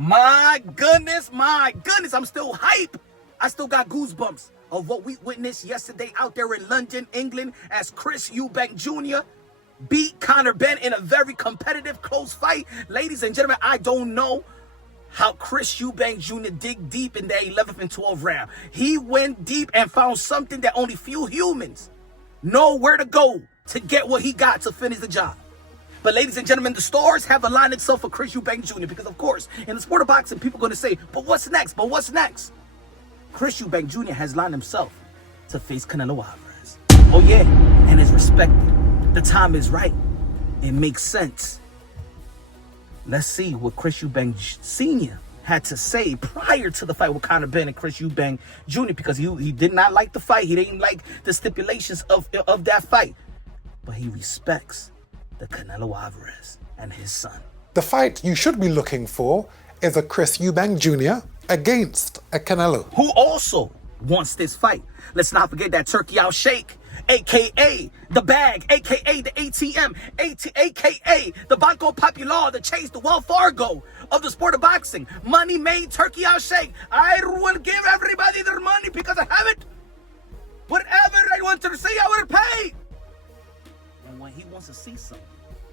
My goodness, I'm still hype. I still got goosebumps of what we witnessed yesterday out there in London, England, as Chris Eubank Jr. beat Conor Benn in a very competitive, close fight. Ladies and gentlemen, I don't know how Chris Eubank Jr. dig deep in the 11th and 12th round. He went deep and found something that only few humans know where to go to get what he got to finish the job. But ladies and gentlemen, the stars have aligned itself for Chris Eubank Jr. because, of course, in the sport of boxing, people are going to say, but what's next? But what's next? Chris Eubank Jr. has lined himself to face Canelo Alvarez. Oh, yeah, and is respected. The time is right. It makes sense. Let's see what Chris Eubank Sr. had to say prior to the fight with Conor Benn and Chris Eubank Jr. because he did not like the fight. He didn't like the stipulations of that fight. But he respects the Canelo Alvarez and his son. The fight you should be looking for is a Chris Eubank Jr. against a Canelo, who also wants this fight. Let's not forget that Turki Alalshikh, a.k.a. the bag, a.k.a. the ATM, a.k.a. the Banco Popular, the Chase, the Wells Fargo of the sport of boxing. Money made Turki Alalshikh. I will give everybody their money because I have it. Whatever I want to see, I will pay. And when he wants to see something,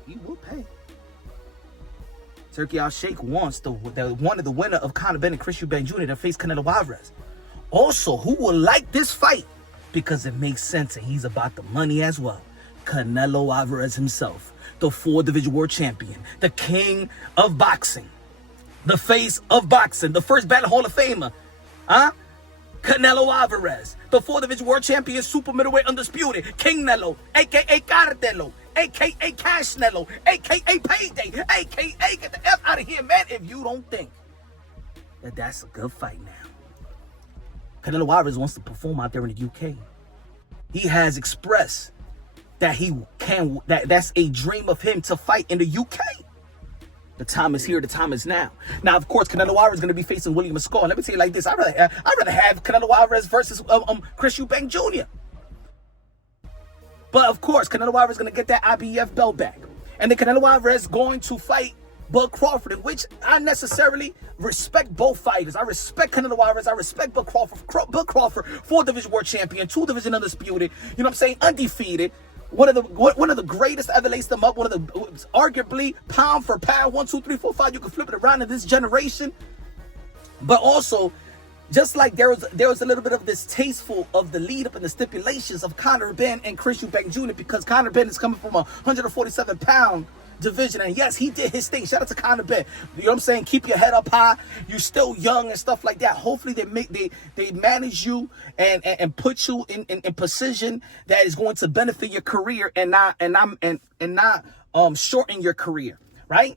he will pay. Turki Alalshikh wants the winner of Conor Benn and Chris Eubank Jr. to face Canelo Alvarez. Also, who will like this fight because it makes sense and he's about the money as well. Canelo Alvarez himself, the 4-division world champion, the king of boxing, the face of boxing, the first Battle Hall of Famer, Canelo Alvarez, the 4-division world champion, super middleweight undisputed, King Nello, a.k.a. Cartelo, a.k.a. Cash Nello, a.k.a. Payday, a.k.a. get the F out of here, man, if you don't think that that's a good fight now. Canelo Alvarez wants to perform out there in the UK. He has expressed that that's a dream of him to fight in the UK. The time is here. The time is now. Now, of course, Canelo Alvarez is going to be facing William Mascall. Let me tell you like this. I'd rather have Canelo Alvarez versus Chris Eubank Jr. But, of course, Canelo Alvarez is going to get that IBF belt back. And then Canelo Alvarez is going to fight Bud Crawford, in which I necessarily respect both fighters. I respect Canelo Alvarez. I respect Bud Crawford. Bud Crawford, 4-division world champion, 2-division undisputed. You know what I'm saying? Undefeated. One of the greatest ever laced them up. One of the arguably pound for pound 1, 2, 3, 4, 5. You can flip it around in this generation. But also, just like there was a little bit of distasteful of the lead up and the stipulations of Conor Benn and Chris Eubank Jr. because Conor Benn is coming from a 147-pound division, and yes, he did his thing. Shout out to Conor Benn. You know what I'm saying? Keep your head up high. You're still young and stuff like that. Hopefully they manage you and put you in position that is going to benefit your career and not shorten your career, right?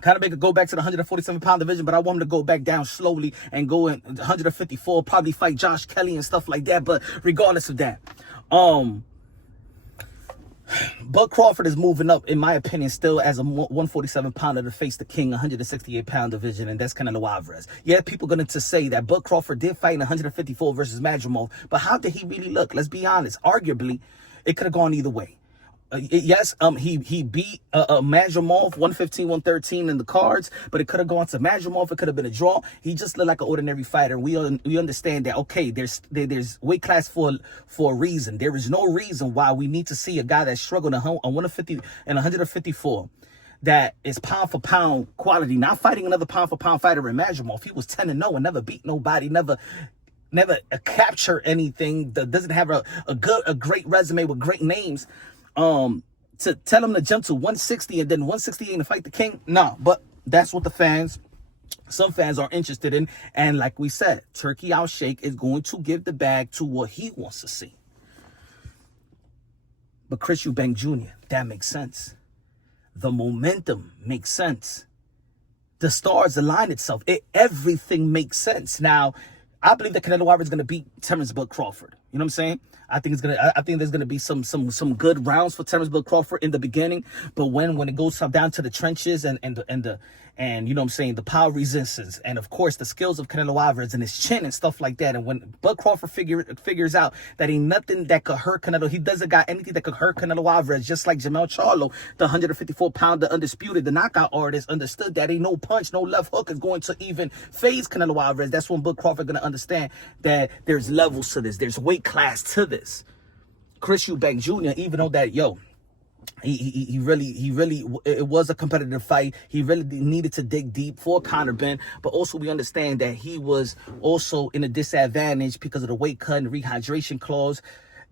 Conor Benn could go back to the 147-pound division, but I want him to go back down slowly and go in 154, probably fight Josh Kelly and stuff like that. But regardless of that, Bud Crawford is moving up, in my opinion, still as a 147-pounder to face the king 168-pound division, and that's Canelo Alvarez. Yeah, people going to say that Bud Crawford did fight in 154 versus Madrimov, but how did he really look? Let's be honest. Arguably, it could have gone either way. Yes, he beat Madrimov 115-113 in the cards, but it could have gone to Madrimov. It could have been a draw. He just looked like an ordinary fighter. We understand that. Okay, there's weight class for a reason. There is no reason why we need to see a guy that's struggling on 150 and 154 that is pound for pound quality, not fighting another pound for pound fighter in Madrimov. He was 10-0 and never beat nobody, never capture anything. That doesn't have a great resume with great names. To tell him to jump to 160 and then 168 to fight the king. No, but that's what some fans are interested in. And like we said, Turki Alalshikh is going to give the bag to what he wants to see. But Chris Eubank Jr., that makes sense. The momentum makes sense. The stars align itself. Everything makes sense. Now, I believe that Canelo Alvarez is going to beat Terence Bud Crawford. You know what I'm saying? I think there's gonna be some good rounds for Terence Bud Crawford in the beginning, but when it goes down to the trenches and and you know what I'm saying, the power resistance, and of course the skills of Canelo Alvarez and his chin and stuff like that. And when Bud Crawford figures out that ain't nothing that could hurt Canelo, he doesn't got anything that could hurt Canelo Alvarez, just like Jamel Charlo, the 154-pounder undisputed, the knockout artist, understood that ain't no punch, no left hook is going to even phase Canelo Alvarez. That's when Bud Crawford gonna understand that there's levels to this, there's weight class to this. Chris Eubank Jr., even though that, he really, it was a competitive fight. He really needed to dig deep for Conor Benn, but also we understand that he was also in a disadvantage because of the weight cut and rehydration clause,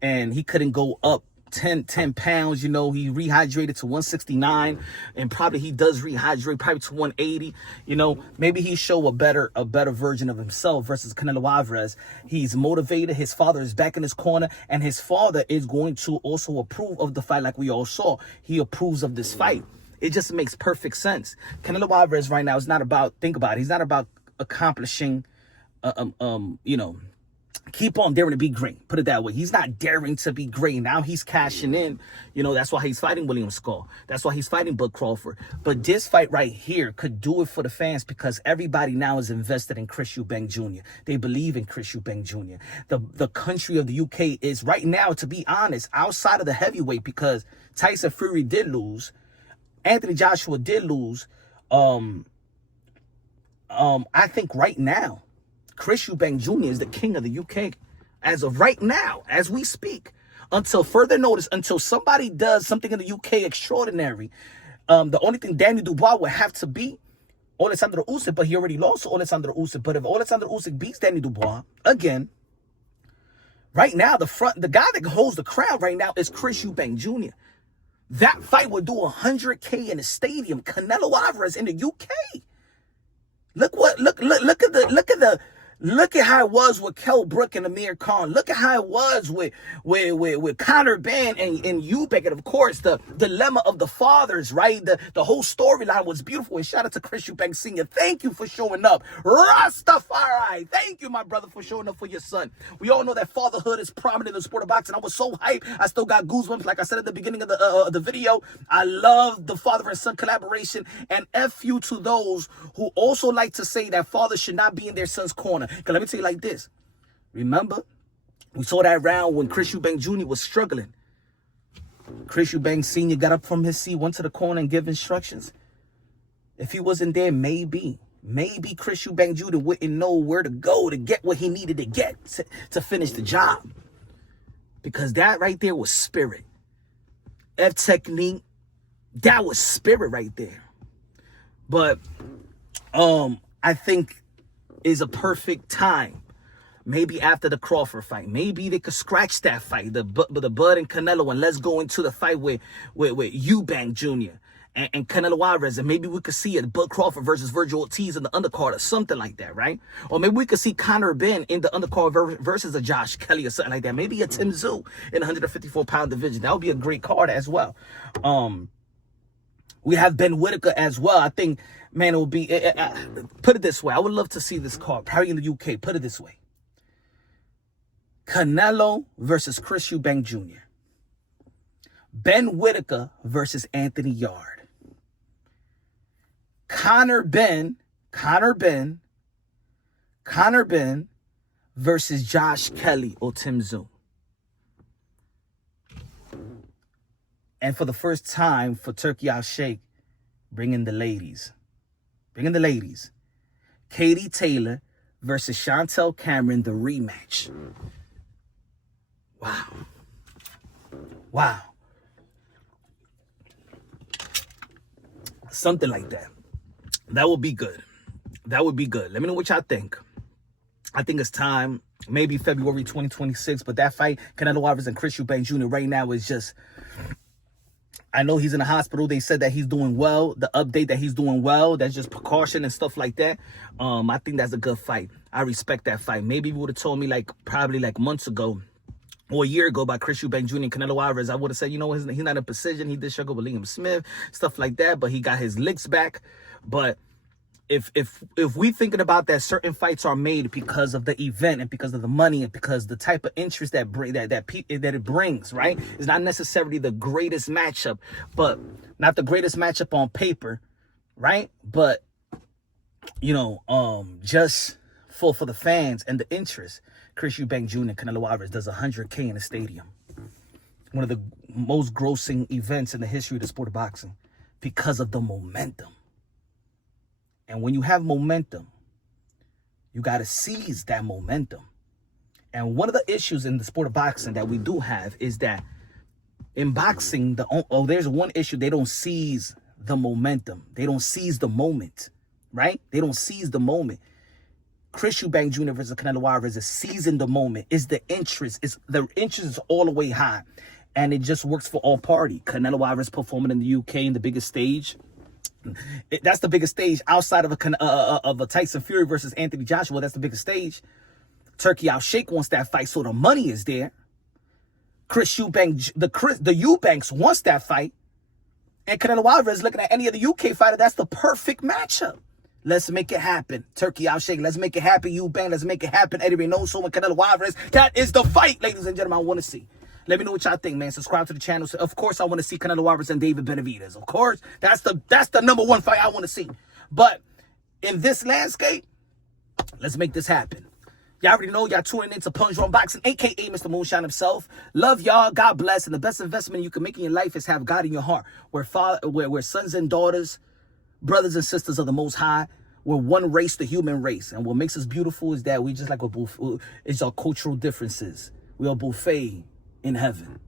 and he couldn't go up 10 pounds. You know, he rehydrated to 169, and probably he does rehydrate probably to 180. You know, maybe he show a better version of himself versus Canelo Alvarez. He's motivated. His father is back in his corner, and his father is going to also approve of the fight, like we all saw. He approves of this fight. It just makes perfect sense. Canelo Alvarez right now is not about, think about it, he's not about accomplishing you know, keep on daring to be great. Put it that way. He's not daring to be great. Now he's cashing in. You know, that's why he's fighting William Skull. That's why he's fighting Bud Crawford. But this fight right here could do it for the fans because everybody now is invested in Chris Eubank Jr. They believe in Chris Eubank Jr. The country of the UK is right now, to be honest, outside of the heavyweight, because Tyson Fury did lose. Anthony Joshua did lose. I think right now, Chris Eubank Jr. is the king of the UK as of right now, as we speak. Until further notice, until somebody does something in the UK extraordinary, the only thing Danny Dubois would have to beat Alexander Usyk, but he already lost to Alexander Usyk. But if Alexander Usyk beats Danny Dubois again, right now the guy that holds the crown right now is Chris Eubank Jr. That fight would do 100K in the stadium. Canelo Alvarez in the UK. Look at how it was with Kell Brook and Amir Khan. Look at how it was with Conor Benn and Eubank. And of course, the dilemma of the fathers, right? The whole storyline was beautiful. And shout out to Chris Eubank Sr. Thank you for showing up. Rastafari. Thank you, my brother, for showing up for your son. We all know that fatherhood is prominent in the sport of boxing. I was so hyped. I still got goosebumps. Like I said at the beginning of the video, I love the father and son collaboration. And F you to those who also like to say that fathers should not be in their son's corner. Because let me tell you like this. Remember, we saw that round when Chris Eubank Jr. was struggling. Chris Eubank Sr. got up from his seat, went to the corner and gave instructions. If he wasn't there, maybe Chris Eubank Jr. wouldn't know where to go to get what he needed to get to finish the job. Because that right there was spirit. F technique, that was spirit right there. But I think is a perfect time. Maybe after the Crawford fight. Maybe they could scratch that fight, the Bud and Canelo, and let's go into the fight with Eubank Jr. and Canelo Alvarez, and maybe we could see it, Bud Crawford versus Virgil Ortiz in the undercard or something like that, right? Or maybe we could see Conor Benn in the undercard versus a Josh Kelly or something like that. Maybe a Tim Tszyu in the 154-pound division. That would be a great card as well. We have Ben Whitaker as well. I think, man, it will be, put it this way. I would love to see this card, probably in the UK. Put it this way. Canelo versus Chris Eubank Jr. Ben Whitaker versus Anthony Yard. Conor Benn versus Josh Kelly or Tim Tszyu. And for the first time for Turki Alalshikh, bringing the ladies. Katie Taylor versus Chantel Cameron, the rematch. Wow. Something like that. That would be good. Let me know what y'all think. I think it's time, maybe February 2026, but that fight, Canelo Alvarez and Chris Eubank Jr. right now is just, I know he's in the hospital. They said that he's doing well. The update that he's doing well, that's just precaution and stuff like that. I think that's a good fight. I respect that fight. Maybe you would have told me probably months ago or a year ago about Chris Eubank Jr. and Canelo Alvarez, I would have said, you know, he's not in precision. He did struggle with Liam Smith, stuff like that, but he got his licks back. But if we thinking about that, certain fights are made because of the event and because of the money and because the type of interest that it brings, right? It's not necessarily the greatest matchup, but not the greatest matchup on paper, right? But just for the fans and the interest, Chris Eubank Jr. and Canelo Alvarez does $100K in the stadium. One of the most grossing events in the history of the sport of boxing because of the momentum. And when you have momentum, you got to seize that momentum. And one of the issues in the sport of boxing that we do have is that in boxing, there's one issue. They don't seize the momentum. They don't seize the moment, right? They don't seize the moment. Chris Eubank Jr. versus Canelo Alvarez is seizing the moment. The interest is all the way high. And it just works for all parties. Canelo Alvarez performing in the UK in the biggest stage. That's the biggest stage outside of a Tyson Fury versus Anthony Joshua. That's the biggest stage. Turki Alalshikh wants that fight, so the money is there. Chris Eubank, the Eubanks wants that fight. And Canelo Alvarez looking at any of the UK fighter, that's the perfect matchup. Let's make it happen. Turki Alalshikh, let's make it happen. Eubank, let's make it happen. Eddie Reynoso and Canelo Alvarez. That is the fight, ladies and gentlemen, I want to see. Let me know what y'all think, man. Subscribe to the channel. So, of course, I want to see Canelo Alvarez and David Benavidez. Of course, that's the #1 fight I want to see. But in this landscape, let's make this happen. Y'all already know y'all tuning into Punch Drunk Boxing, a.k.a. Mr. Moonshine himself. Love y'all. God bless. And the best investment you can make in your life is have God in your heart. Where sons and daughters, brothers and sisters of the Most High, we're one race, the human race. And what makes us beautiful is that we just like it's our cultural differences. We are buffet in heaven.